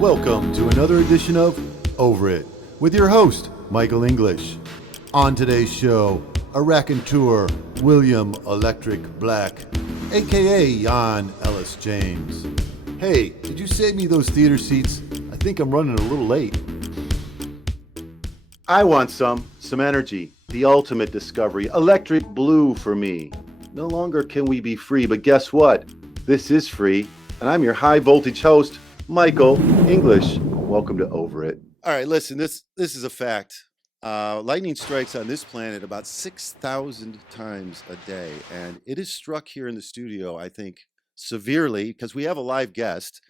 Welcome to another edition of Over It with your host, Michael English. On today's show, a raconteur, William Electric Black, aka Jan Ellis James. Hey, did you save me those theater seats? I think I'm running a little late. I want some energy, the ultimate discovery, electric blue for me. No longer can we be free, but guess what? This is free, and I'm your high voltage host, Michael English. Welcome to Over It. All right, listen, this is a fact. Lightning strikes on this planet about 6,000 times a day, and it is struck here in the studio, I think, severely, because we have a live guest.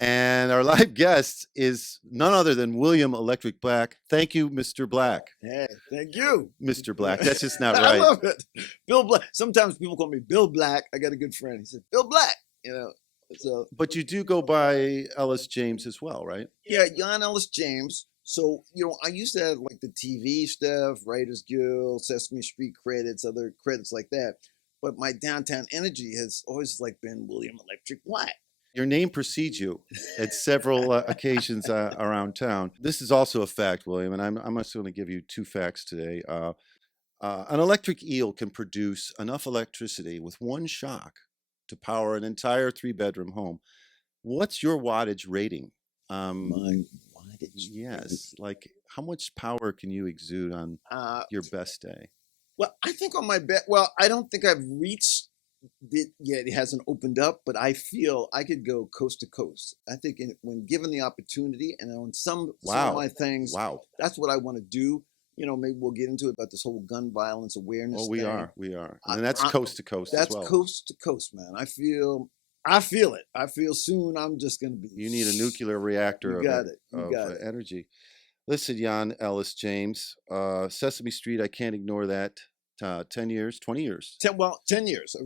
And our live guest is none other than William Electric Black. Thank you, Mr. Black. Hey, thank you. Mr. Black. That's just not right. I love it. Bill Black. Sometimes people call me Bill Black. I got a good friend. He said, Bill Black, So, but you do go by Ellis James as well, right? Yeah, Jan Ellis James. So, I used to have like the TV stuff, Writers Guild, Sesame Street credits, other credits like that. But my downtown energy has always been William Electric Black. Your name precedes you at several occasions around town. This is also a fact, William, and I'm just going to give you two facts today. An electric eel can produce enough electricity with one shock to power an entire 3-bedroom home. What's your wattage rating? My wattage Yes, like how much power can you exude on your best day? Well, I think on my best, I don't think I've reached it yet. It hasn't opened up, but I feel I could go coast to coast. I think when given the opportunity, and on some of my things, that's what I want to do. Maybe we'll get into it about this whole gun violence awareness. Oh, we are. And that's coast to coast as well. That's coast to coast, man. I feel it. I feel soon I'm just going to be. You need a nuclear reactor of energy. Listen, Jan Ellis James, Sesame Street, I can't ignore that. 10 years, 20 years? 10 years.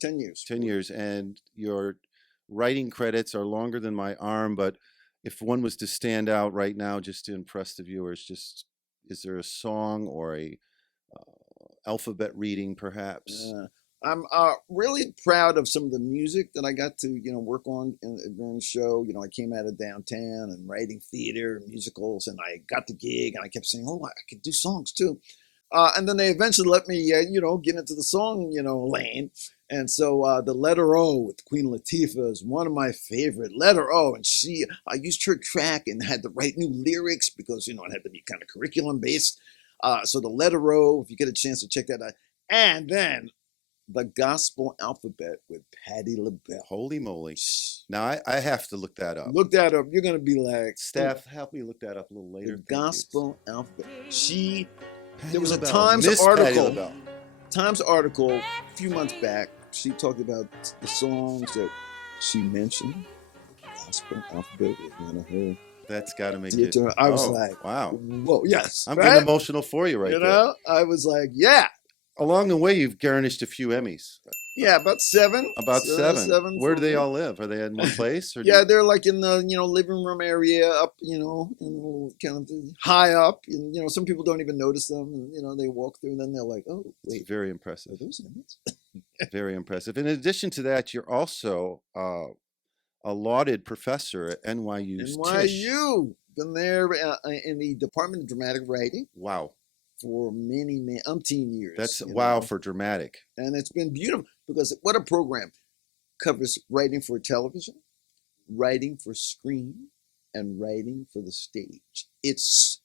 10 years. 10 years. And your writing credits are longer than my arm, but if one was to stand out right now just to impress the viewers, is there a song or a alphabet reading perhaps? I'm really proud of some of the music that I got to work on during the show. I came out of downtown and writing theater and musicals, and I got the gig, and I kept saying, I could do songs too. And then they eventually let me get into the song lane. And so the Letter O with Queen Latifah is one of my favorite. Letter O, and I used her track and had to write new lyrics because it had to be kind of curriculum based. So the Letter O, if you get a chance to check that out, and then the Gospel Alphabet with Patti LaBelle. Holy moly! Now I have to look that up. Look that up. You're gonna be like, staff, help me look that up a little later. The Gospel Alphabet. There was a Times article a few months back. She talked about the songs that she mentioned. The Gospel Alphabet was one of her. That's got to make it. I was like, wow. Whoa, yes. I'm getting emotional for you right there. I was like, yeah. Along the way, you've garnished a few Emmys. Yeah, about seven. About seven. Where do they all live? Are they in one place? Or they're like in the living room area, up and kind of high up. And some people don't even notice them. And they walk through, and then they're like, "Oh, wait." It's very impressive. Are those Emmys? Very impressive. In addition to that, you're also a lauded professor at NYU's Tisch. Been there in the Department of Dramatic Writing. Wow. For many umpteen years. That's wow for dramatic. And it's been beautiful because what a program. Covers writing for television, writing for screen, and writing for the stage. It's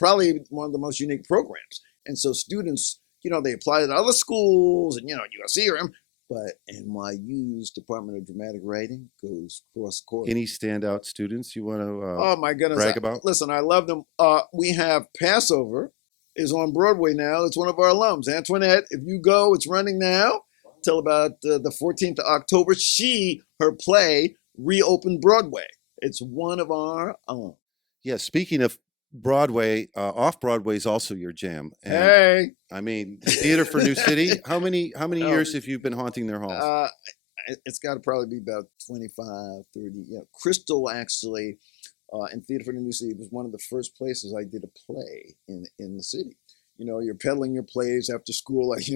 probably one of the most unique programs. And so students, they apply to other schools and USC or but NYU's Department of Dramatic Writing goes cross court. Any standout students you want to oh my goodness, brag about? Listen, I love them. We have Passover is on Broadway now. It's one of our alums. Antoinette, if you go, it's running now till about the 14th of October. Her play reopened Broadway. It's one of our alums. Yeah, speaking of Broadway, off-Broadway is also your jam. And, hey! I mean, Theater for New City, how many years have you been haunting their halls? It's got to probably be about 25, 30. Crystal actually... in Theater for the New City was one of the first places I did a play in the city. You're peddling your plays after school, like,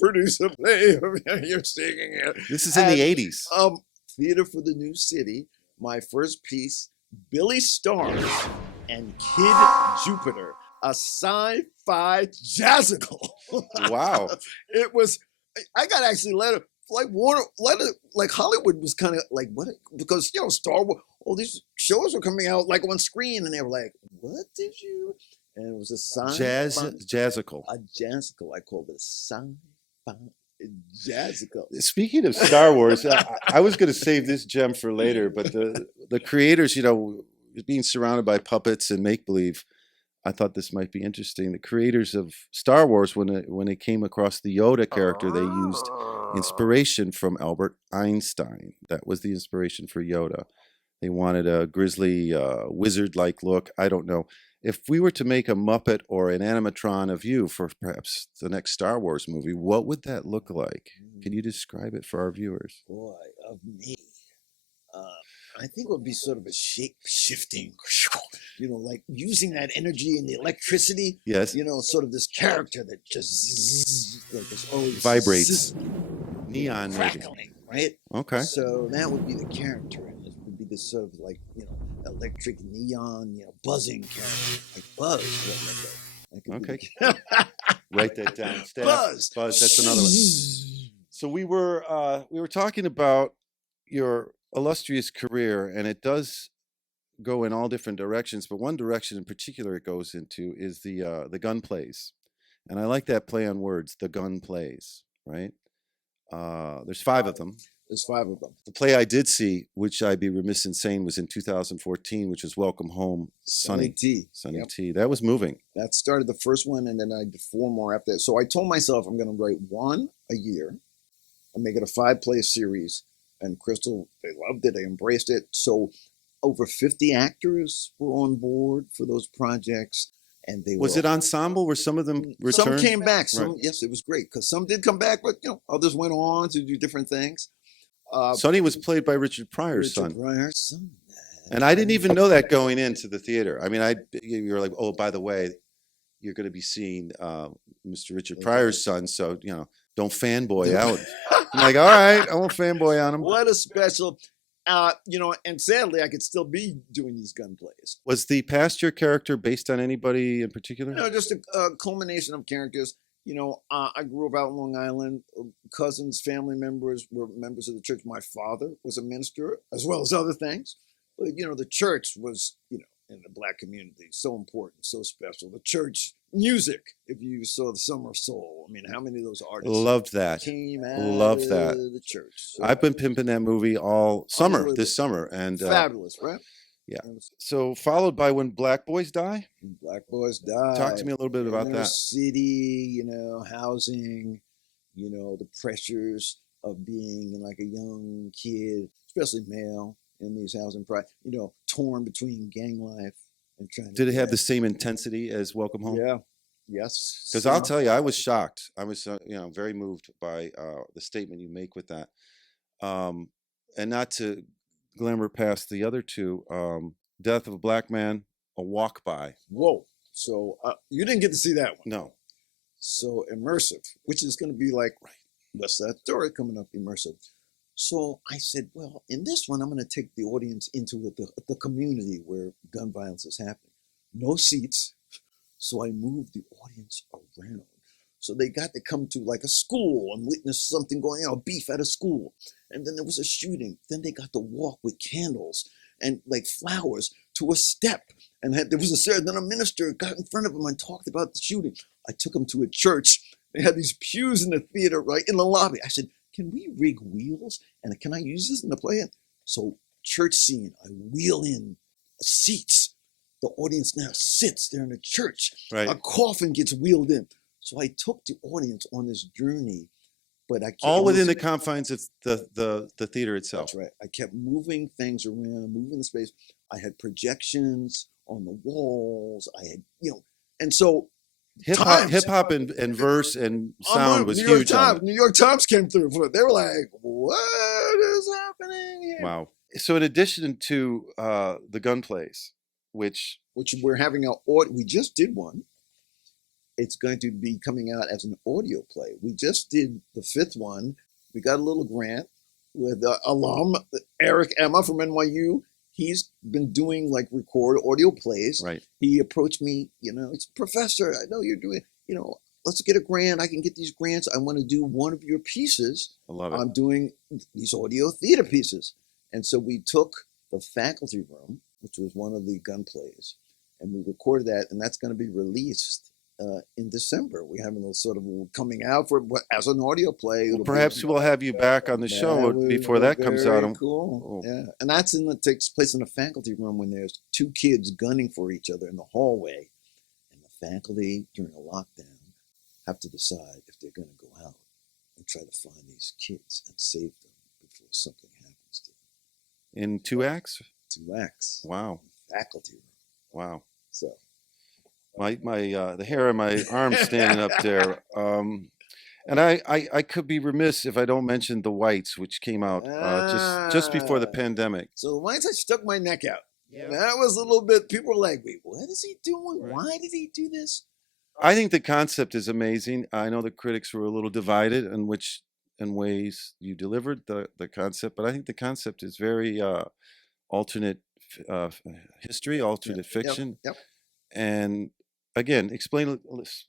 produce a play. You're singing it. This is in the 80s. Theater for the New City my first piece, Billy Stars and Kid Jupiter, a sci-fi jazzical. Wow. It was, I got actually letter, like Warner, letter, like Hollywood was kind of like, what? Because, you know, Star Wars, all these shows were coming out like on screen and they were like, what did you? And it was a Jazzical. a jazzical. I called it a sci-fi jazzical. Speaking of Star Wars, I was going to save this gem for later, but the creators, you know, being surrounded by puppets and make believe, I thought this might be interesting. The creators of Star Wars, when they came across the Yoda character, they used inspiration from Albert Einstein. That was the inspiration for Yoda. They wanted a grizzly wizard-like look. I don't know. If we were to make a Muppet or an animatron of you for perhaps the next Star Wars movie, what would that look like? Can you describe it for our viewers? Boy, of me. I think it would be sort of a shape-shifting, you know, like using that energy and the electricity. Yes. You know, sort of this character that just like this always Vibrates. Neon, maybe. crackling, right? Okay. So that would be the character, and it would be this sort of like, you know, electric neon, you know, buzzing character, like Buzz. Okay. Write that down. Staff. Buzz. Buzz. That's another one. So we were talking about your illustrious career, and it does go in all different directions. But one direction in particular it goes into is the gun plays, and I like that play on words. The gun plays, right? There's 5 of them. There's 5 of them. The play I did see, which I'd be remiss in saying, was in 2014, which was Welcome Home, Sonny T. Sonny Yep. T. That was moving. That started the first one, and then I did 4 more after that. So I told myself I'm going to write 1 a year and make it a 5-play series. And Crystal, they loved it. They embraced it. So over 50 actors were on board for those projects. And they Was were it ensemble? Were some of them returned? Some came back. Some, Right. yes, it was great because some did come back, but you know, others went on to do different things. Sonny was played by Richard Pryor's Richard son. Pryor's son. And I didn't even know that going into the theater. I mean, you were like, oh, by the way, you're going to be seeing Mr. Richard Pryor's son, so, you know, don't fanboy out. I'm like, all right, I won't fanboy on him. What a special, you know, and sadly, I could still be doing these gun plays. Was the pasture character based on anybody in particular? You know, just a culmination of characters. You know, I grew up out in Long Island. Cousins, family members were members of the church. My father was a minister, as well as other things. But, you know, the church was, you know, in the Black community, so important, so special. The church music, if you saw the Summer Soul, I mean, how many of those artists Loved that. came out Loved of that. the church? So I've been pimping that movie all summer, this summer. And fabulous, right? yeah. So followed by When Black Boys Die. Black Boys Die. Talk to me a little bit about that. City, you know, housing, you know, the pressures of being like a young kid, especially male in these housing, you know, torn between gang life and trying to. Did it have the same intensity as Welcome Home? Yeah. Yes. Because I'll tell you, I was shocked. I was, you know, very moved by the statement you make with that. And not to glamour past the other 2, Death of a Black Man, A Walk By. Whoa. So you didn't get to see that one. No. So immersive, which is going to be like West Side Story coming up, immersive. So I said, well, in this one, I'm going to take the audience into the community where gun violence is happening. No seats. So I moved the audience around. So they got to come to like a school and witness something going on, beef at a school. And then there was a shooting. Then they got to walk with candles and like flowers to a step. And there was then a minister got in front of them and talked about the shooting. I took them to a church. They had these pews in the theater, right in the lobby. I said, can we rig wheels? And can I use this in the play? So church scene, I wheel in seats. The audience now sits there in the church. Right. A coffin gets wheeled in. So I took the audience on this journey, but I kept All within the confines of the theater itself. That's right. I kept moving things around, moving the space. I had projections on the walls. I had, you know, and so Hip hop and verse and sound was huge. New York Times came through for it. They were like, "What is happening here?" Wow. So in addition to the gun plays, which we're having we just did one. It's going to be coming out as an audio play. We just did the 5th one. We got a little grant with alum Eric Emma from NYU. He's been doing like record audio plays. Right. He approached me, it's Professor, I know you're doing, let's get a grant. I can get these grants. I want to do one of your pieces. I love it. I'm doing these audio theater pieces. And so we took the faculty room, which was one of the gun plays, and we recorded that, and that's going to be released in December. We have a sort of coming out for as an audio play. Well, perhaps we'll have you back on the show before that comes out. Cool. Yeah, and that takes place in the faculty room when there's two kids gunning for each other in the hallway, and the faculty during a lockdown have to decide if they're going to go out and try to find these kids and save them before something happens to them. In 2 acts? 2 acts. Wow. Faculty room. Wow. So. My the hair on my arm standing up there. And I could be remiss if I don't mention The Whites, which came out just before the pandemic. So The Whites, I stuck my neck out. Yeah. That was a little bit, people were like, wait, what is he doing? Right. Why did he do this? I think the concept is amazing. I know the critics were a little divided in ways you delivered the concept, but I think the concept is very alternate history, alternate fiction. Yep. And again, explain a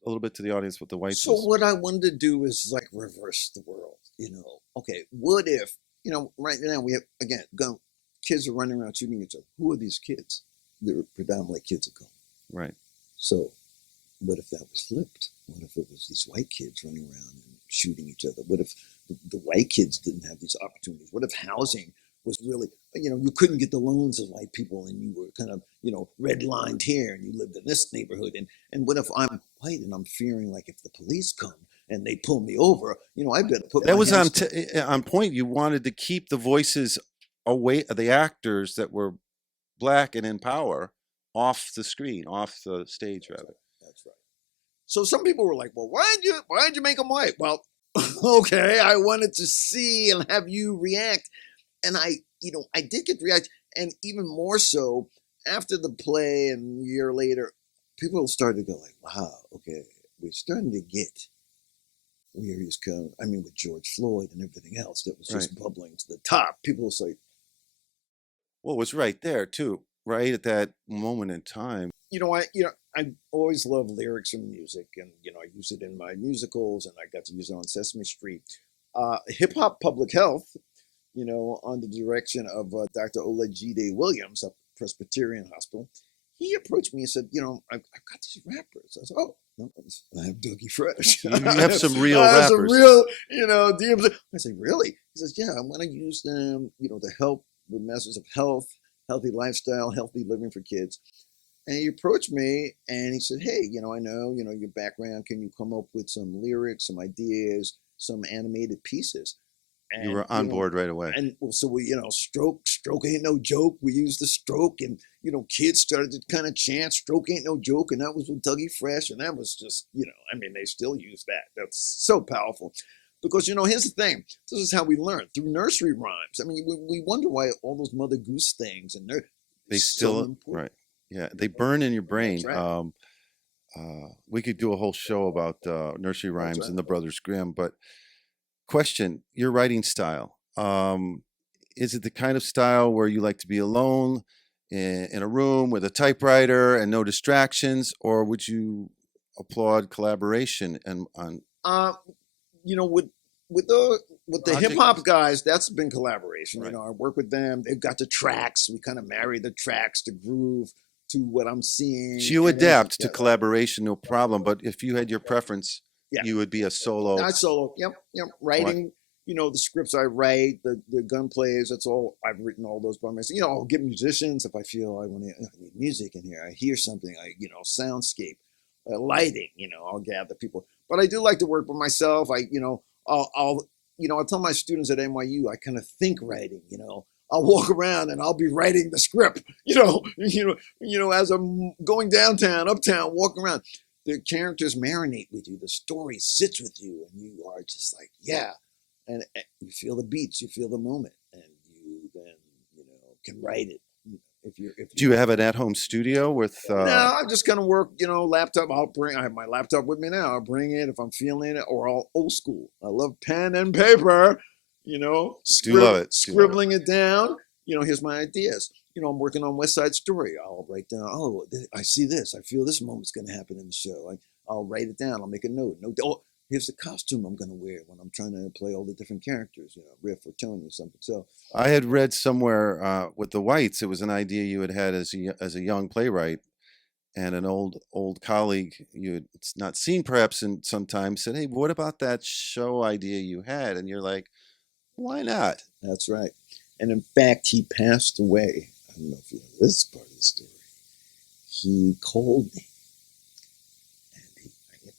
little bit to the audience what The Whites So is. what I wanted to do is like reverse the world, Okay, what if, right now we have, again, kids are running around shooting each other. Who are these kids? They're predominantly kids of color. Right. So what if that was flipped? What if it was these white kids running around and shooting each other? What if the white kids didn't have these opportunities? What if housing was really, you couldn't get the loans as white people and you were kind of, redlined here and you lived in this neighborhood? And what if I'm white and I'm fearing like if the police come and they pull me over, I better put That my was hands on point. You wanted to keep the voices away, the actors that were black and in power, off the screen, off the stage, rather. That's right. So some people were like, well, why'd you make them white? Well, okay, I wanted to see and have you react. And I did get react. And even more so after the play and a year later, people started to go like, wow, okay, we're starting to get where he's coming. I mean, with George Floyd and everything else that was just bubbling to the top. People was like, well, it was right there too, right at that moment in time. I always love lyrics and music, and I use it in my musicals, and I got to use it on Sesame Street. Hip Hop Public Health, on the direction of Dr. Oleg G. Williams at Presbyterian Hospital, he approached me and said, I've got these rappers. I said, oh, no, I have Dougie Fresh. You have some real I have rappers. some real, DMs. I said, really? He says, yeah, I'm going to use them, to help with messages of health, healthy lifestyle, healthy living for kids. And he approached me and he said, hey, I know, your background. Can you come up with some lyrics, some ideas, some animated pieces? And, you were on board right away. And so we, stroke ain't no joke. We used the stroke, and, kids started to kind of chant, stroke ain't no joke. And that was with Dougie Fresh. And that was just, they still use that. That's so powerful. Because, here's the thing. This is how we learn, through nursery rhymes. I mean, we wonder why all those Mother Goose things, and they still, right. Yeah, they burn in your brain. Right. We could do a whole show about nursery rhymes and the Brothers Grimm. But question, your writing style. Is it the kind of style where you like to be alone in a room with a typewriter and no distractions, or would you applaud collaboration and on? With the hip hop guys, that's been collaboration. Right. I work with them. They've got the tracks. We kind of marry the tracks, the groove to what I'm seeing. So you adapt to collaboration, no problem. But if you had your preference, you would be a solo. Not solo. Yep. Writing. The scripts I write, the gun plays. That's all I've written. All those by myself. I'll get musicians if I feel I need music in here. I hear something. Soundscape, lighting. I'll gather people. But I do like to work by myself. I'll tell my students at NYU, I kind of think writing, I'll walk around and I'll be writing the script, as I'm going downtown, uptown, walking around. The characters marinate with you. The story sits with you, and you are just like, yeah. And you feel the beats, you feel the moment, and you then, can write it. Do you have an at-home studio with? No, I'm just gonna work. Laptop. I have my laptop with me now. I'll bring it if I'm feeling it, or I'll old school. I love pen and paper. you know, Do love it. scribbling it down. You know, here's my ideas. You know, I'm working on West Side Story. I'll write down, oh, I see this. I feel this moment's going to happen in the show. I'll write it down. I'll make a note. Oh, here's the costume I'm going to wear when I'm trying to play all the different characters, you know, Riff or Tony or something. So I had read somewhere with the Whites, it was an idea you had had as a young playwright, and an old colleague you had not seen perhaps in some time said, "Hey, what about that show idea you had?" And you're like, "Why not?" that's right. And in fact, he passed away. I don't know if you know this part of the story. He called me, and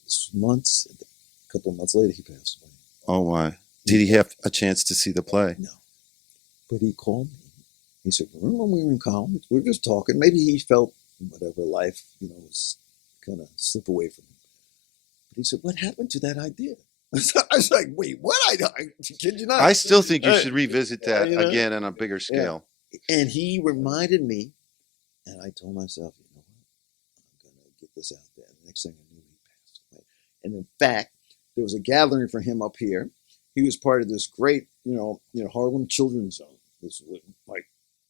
this was months. A couple of months later, he passed away. Oh, why? Did he have a chance to see the play? No, but he called me. He said, "Remember when we were in college? We were just talking. Maybe he felt whatever life, you know, was kind of slip away from him." But he said, "What happened to that idea?" I was like, "Wait, what? I kid you not." I still think you should revisit that you know? again on a bigger scale. Yeah. And he reminded me, and I told myself, you know what? I'm going to get this out there. The next thing I knew, he passed away. And in fact, there was a gathering for him up here. He was part of this great, you know, Harlem Children's Zone. This was like,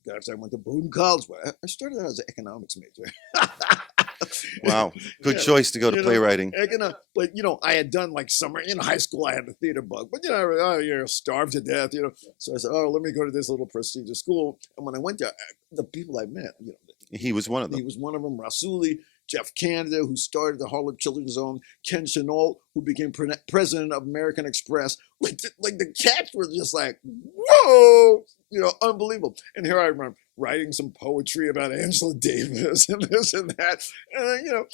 guys, I went to Bowdoin College. I started out as an economics major. Wow, good choice to go to playwriting. But you know, I had done like summer in high school. I had the theater bug, but you know, starved to death. You know, so I said, "Oh, let me go to this little prestigious school." And when I went there, the people I met, you know, he was one of them. He was one of them. Rasuli, Jeff Canada, who started the Harlem Children's Zone, Ken Chenault, who became president of American Express. Like the cats were just like, whoa, you know, unbelievable. And here I remember writing some poetry about Angela Davis and this and that, and you know.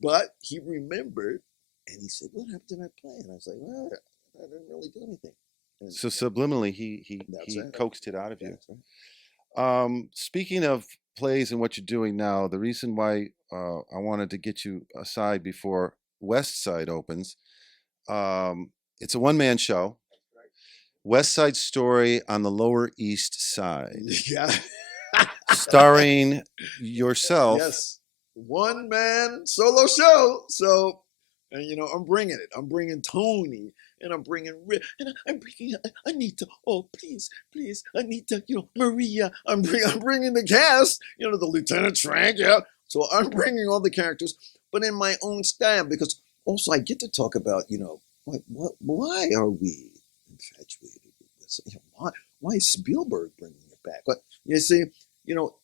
But he remembered, and he said, "What happened to that play?" And I was like, "Well, I didn't really do anything." And so subliminally, he coaxed it out of you. Right. Speaking of plays and what you're doing now, the reason why I wanted to get you aside before West Side opens, it's a one-man show. West Side Story on the Lower East Side. Yeah. Starring yourself. Yes. One man solo show. So, and you know, I'm bringing it. I'm bringing Tony, and I'm bringing Rick, and I'm bringing Anita. Oh, please, Anita. You know, Maria. I'm bringing the cast. You know, the Lieutenant Trank. Yeah. So I'm bringing all the characters, but in my own style, because also I get to talk about, you know, why are we infatuated with this? You know, why is Spielberg bringing it back? But you see, you know,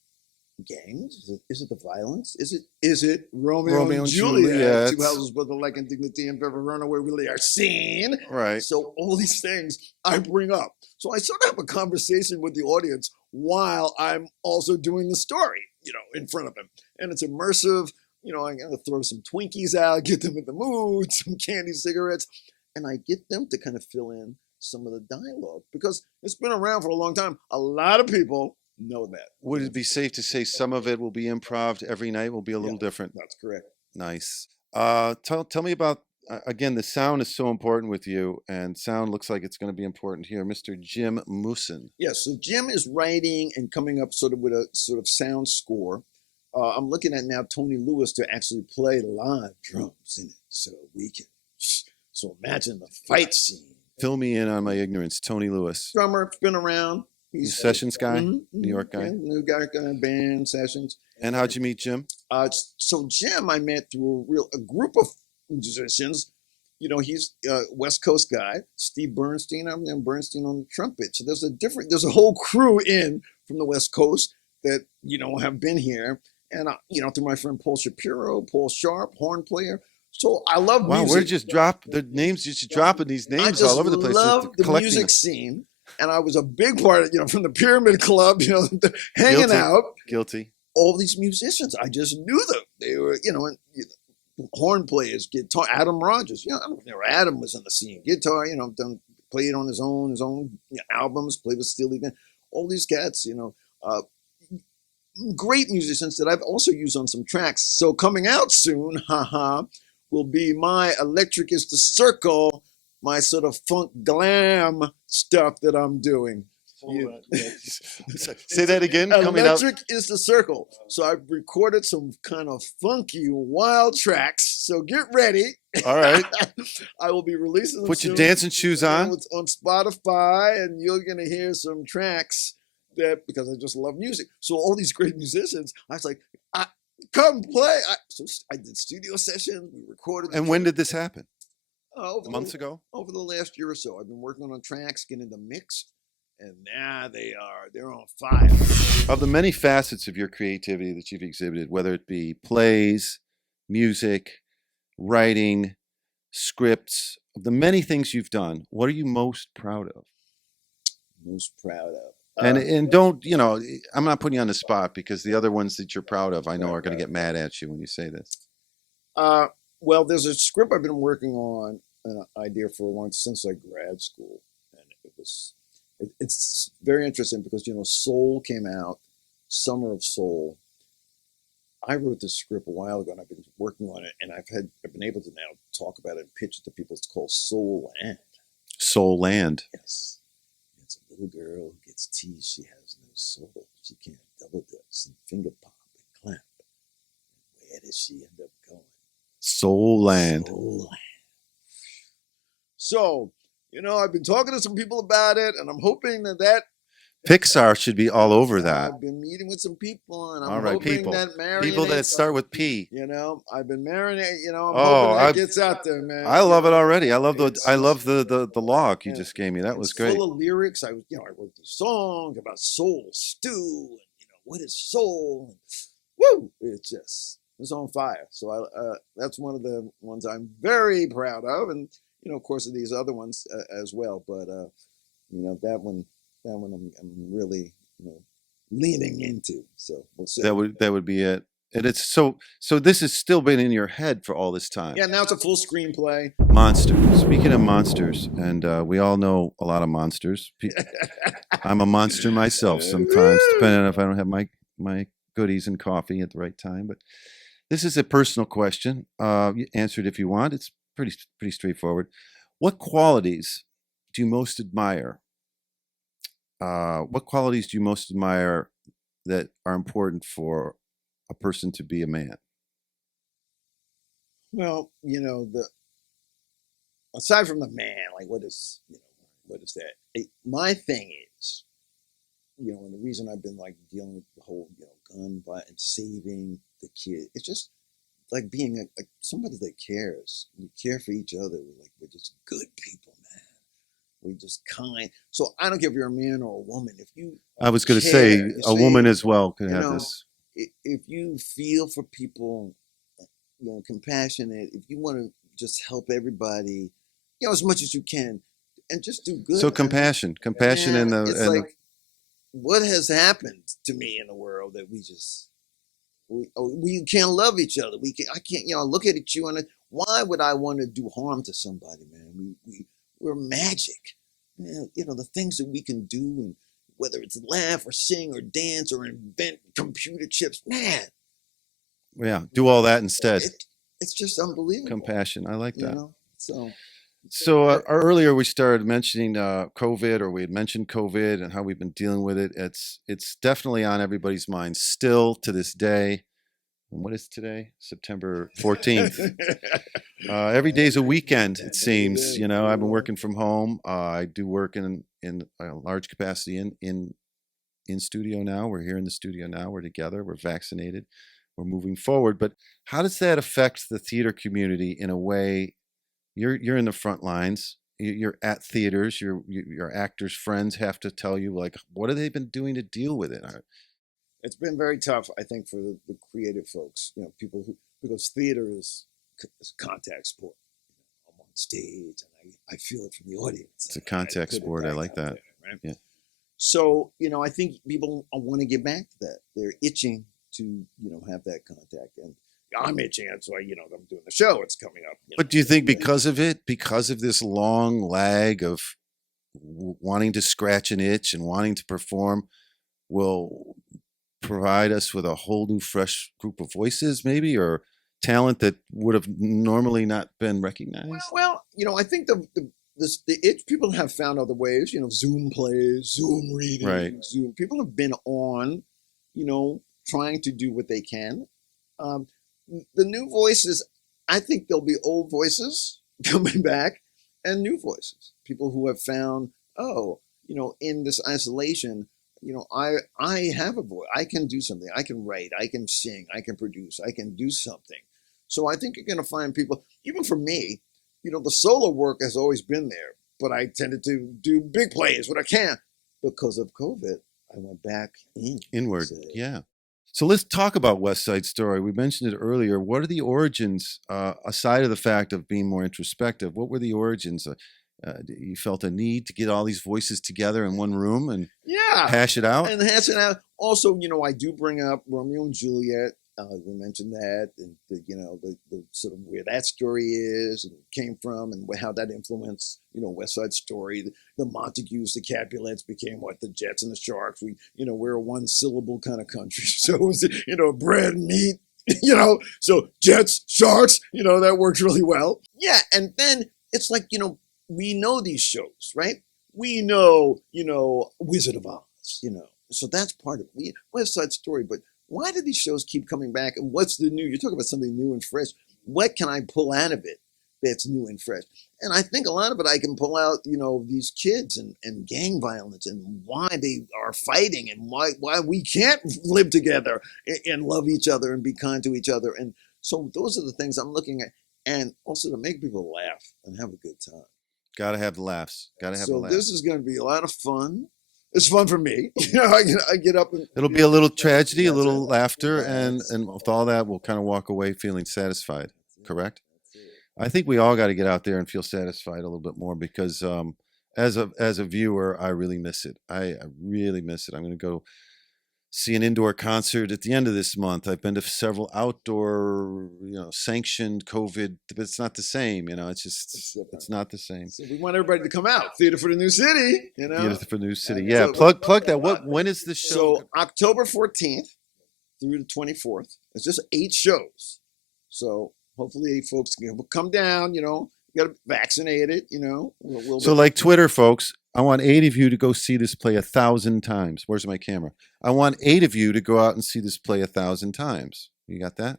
gangs? Is it the violence? Is it Romeo and Juliet? Two houses with a like and dignity and forever run away really are seen. Right. So all these things I bring up. So I sort of have a conversation with the audience while I'm also doing the story, you know, in front of them. And it's immersive. You know, I'm gonna throw some Twinkies out, get them in the mood, some candy cigarettes, and I get them to kind of fill in some of the dialogue because it's been around for a long time. A lot of people know that. Would it be safe to say some of it will be improv? Every night will be a little different? That's correct. Nice. Tell me about, again, the sound is so important with you, and sound looks like it's going to be important here. Mr. Jim Mooson. Yes, so Jim is writing and coming up sort of with a sort of sound score. I'm looking at now Tony Lewis to actually play live drums in it, so we can. So imagine the fight scene. Fill me in on my ignorance. Tony Lewis. Drummer, been around. He's Sessions guy, New York guy. Yeah, New York guy, band, Sessions. And how'd you meet Jim? So Jim, I met through a group of musicians. You know, he's a West Coast guy. Steve Bernstein, I'm Bernstein on the trumpet. So there's a whole crew in from the West Coast that, you know, have been here. And, you know, through my friend Paul Shapiro, Paul Sharp, horn player. So I love music. Wow, we're just the names, you're just dropping these names all over the place. I love the music scene. And I was a big part of, you know, from the Pyramid Club, you know, hanging out. Guilty. All these musicians, I just knew them. They were, you know, horn players, guitar, Adam Rogers. You know, Adam was on the scene. Guitar, you know, played on his own albums, played with Steely Dan. All these cats, you know, great musicians that I've also used on some tracks. So coming out soon, will be my Electric is the Circle, my sort of funk glam stuff that I'm doing. Say that again. Coming up. Electric is the circle. So I've recorded some kind of funky, wild tracks. So get ready. All right. I will be releasing them Put your soon. dancing shoes on. It's on Spotify, and you're gonna hear some tracks that, because I just love music. So all these great musicians, I was like, come play. So I did studio sessions. We recorded. And when did this happen? Months ago? Over the last year or so. I've been working on tracks, getting them mixed, and now they're on fire. Of the many facets of your creativity that you've exhibited, whether it be plays, music, writing, scripts, of the many things you've done, what are you most proud of? Most proud of. And don't, I'm not putting you on the spot, because the other ones that you're proud of, I know are going to get mad at you when you say this. Well, there's a script I've been working on, an idea for a long since like grad school, and it's very interesting because Soul came out, Summer of Soul. I wrote this script a while ago, and I've been working on it, and I've been able to now talk about it and pitch it to people. It's called Soul Land. Soul Land. Yes. It's a little girl who gets teased. She has no soul. She can't double dutch and finger pop and clap. Where does she end up going? Soul Land. Soul Land. So, I've been talking to some people about it, and I'm hoping that Pixar should be all over that. I've been meeting with some people, and I'm all right, hoping people. that people that start with P. I've been marinating. I'm hoping that gets out there, man. I love it already. I love the log you just gave me. That was great. Full of lyrics. I wrote these songs about soul stew, and what is soul? Woo! It's on fire. So that's one of the ones I'm very proud of, and of course, these other ones as well. But that one I'm really leaning into. So we'll see. That would be it. And it's so this has still been in your head for all this time. Yeah, now it's a full screenplay. Monster. Speaking of monsters, and we all know a lot of monsters. I'm a monster myself sometimes, depending on if I don't have my goodies and coffee at the right time. But this is a personal question. You answer it if you want. It's pretty straightforward. What qualities do you most admire? What qualities do you most admire that are important for a person to be a man? Well, aside from the man, like what is that? My thing is, and the reason I've been like dealing with the whole, gun violence and saving the kid, it's just like being somebody that cares. We care for each other. We're just good people, man. We just kind. So I don't care if you're a man or a woman. If you, I was going to say a woman as well can have this. If you feel for people, compassionate. If you want to just help everybody, as much as you can, and just do good. So compassion, in the. It's like what has happened to me in the world that we can't love each other. I can't, look at you and why would I want to do harm to somebody, man? We're magic, man. The things that we can do, and whether it's laugh or sing or dance or invent computer chips, man. Yeah, do all that instead. It's just unbelievable. Compassion, I like that. So earlier we started mentioning COVID, or we had mentioned COVID and how we've been dealing with it. It's definitely on everybody's mind still to this day. And what is today? September 14th. Every day's a weekend, it seems. I've been working from home. I do work in a large capacity in studio now. We're here in the studio now. We're together. We're vaccinated. We're moving forward. But how does that affect the theater community in a way? You're in the front lines. You're at theaters. Your actors' friends have to tell you, like, what have they been doing to deal with it? It's been very tough, I think, for the creative folks. People because theater is contact sport. I'm on stage and I feel it from the audience. It's a contact sport. I like that. Right? Yeah. So I think people want to get back to that. They're itching to have that contact, and I'm itching. That's why I'm doing the show. It's coming up. But do you think because of this long lag of wanting to scratch an itch and wanting to perform, will provide us with a whole new, fresh group of voices, maybe, or talent that would have normally not been recognized? Well, I think people have found other ways, Zoom plays, Zoom reading, Right. Zoom. People have been on, trying to do what they can. The new voices, I think there'll be old voices coming back and new voices. People who have found, in this isolation, I have a voice. I can do something. I can write. I can sing. I can produce. I can do something. So I think you're going to find people, even for me, the solo work has always been there, but I tended to do big plays when I can. Because of COVID, I went back inward. Yeah. So let's talk about West Side Story. We mentioned it earlier. What are the origins, aside of the fact of being more introspective? What were the origins? You felt a need to get all these voices together in one room and hash it out? And hash it out. Also, I do bring up Romeo and Juliet. We mentioned that, and the sort of where that story is and came from, and how that influenced, West Side Story. The Montagues, the Capulets became what the Jets and the Sharks. We're a one-syllable kind of country, so it was, bread and meat. So Jets, Sharks, that works really well. Yeah, and then it's like, we know these shows, right? We know, Wizard of Oz, so that's part of it. West Side Story, but why do these shows keep coming back? And what's the new? You're talking about something new and fresh. What can I pull out of it that's new and fresh? And I think a lot of it I can pull out, these kids and gang violence and why they are fighting and why we can't live together and love each other and be kind to each other. And so those are the things I'm looking at. And also to make people laugh and have a good time. Got to have the laughs. Got to have the laughs. So this is going to be a lot of fun. It's fun for me. I get up and it'll be a little tragedy, a little laughter, and with all that, we'll kind of walk away feeling satisfied. Correct? I think we all got to get out there and feel satisfied a little bit more because as a viewer, I really miss it. I really miss it. I'm going to go see an indoor concert at the end of this month. I've been to several outdoor, sanctioned COVID, but it's not the same. It's not the same. So we want everybody to come out. Theater for the New City. Theater for the New City. Yeah, plug that. When is the show? So October 14th through the 24th. It's just 8 shows. So hopefully folks can come down. You got to vaccinate it. So like Twitter, folks. I want 8 of you to go see this play 1,000 times. Where's my camera? I want 8 of you to go out and see this play 1,000 times. You got that?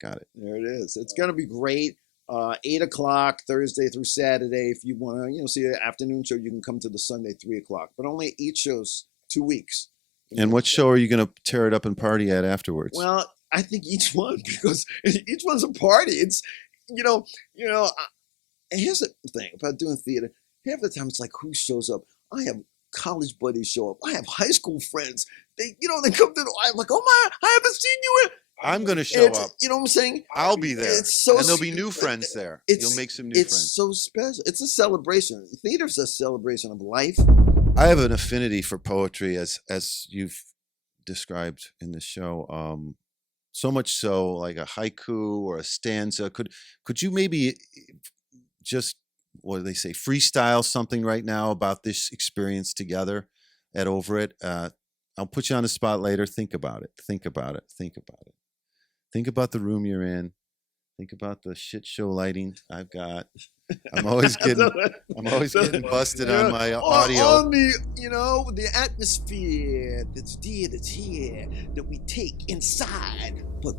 Got it. There it is. It's going to be great. 8 o'clock Thursday through Saturday. If you want to, see an afternoon show, you can come to the Sunday 3 o'clock. But only 8 shows, 2 weeks. And what show are you going to tear it up and party at afterwards? Well, I think each one, because each one's a party. It's, here's the thing about doing theater. Half the time it's like who shows up. I have college buddies show up. I have high school friends. They come to I'm like, oh my, I haven't seen you. I'm going to show up. You know what I'm saying? I'll be there. It's so, and there'll be new friends there. You'll make some new friends. It's so special. It's a celebration. Theater's a celebration of life. I have an affinity for poetry as you've described in the show. So much so, like a haiku or a stanza. Could you maybe just, what do they say, freestyle something right now about this experience together at Over It? I'll put you on the spot later. Think about it. Think about it. Think about it. Think about the room you're in. Think about the shit show lighting I've got. I'm always getting busted on my audio. On the atmosphere that's here, that we take inside, but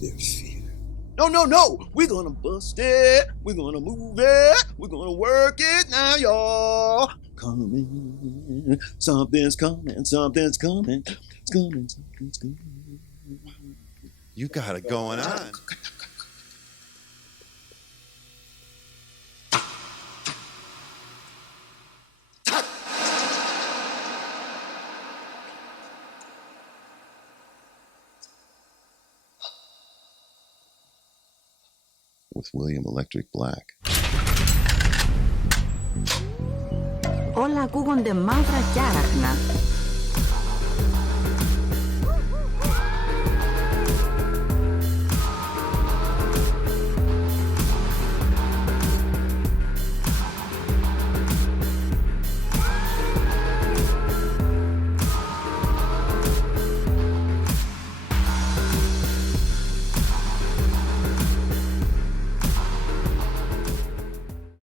there's fear. No. We're going to bust it. We're going to move it. We're going to work it now, y'all. Coming. Something's coming. Something's coming. It's coming. Something's coming. You got it going on. With William Electric Black. Όλα ακούγονται μαύρα και άραχνα.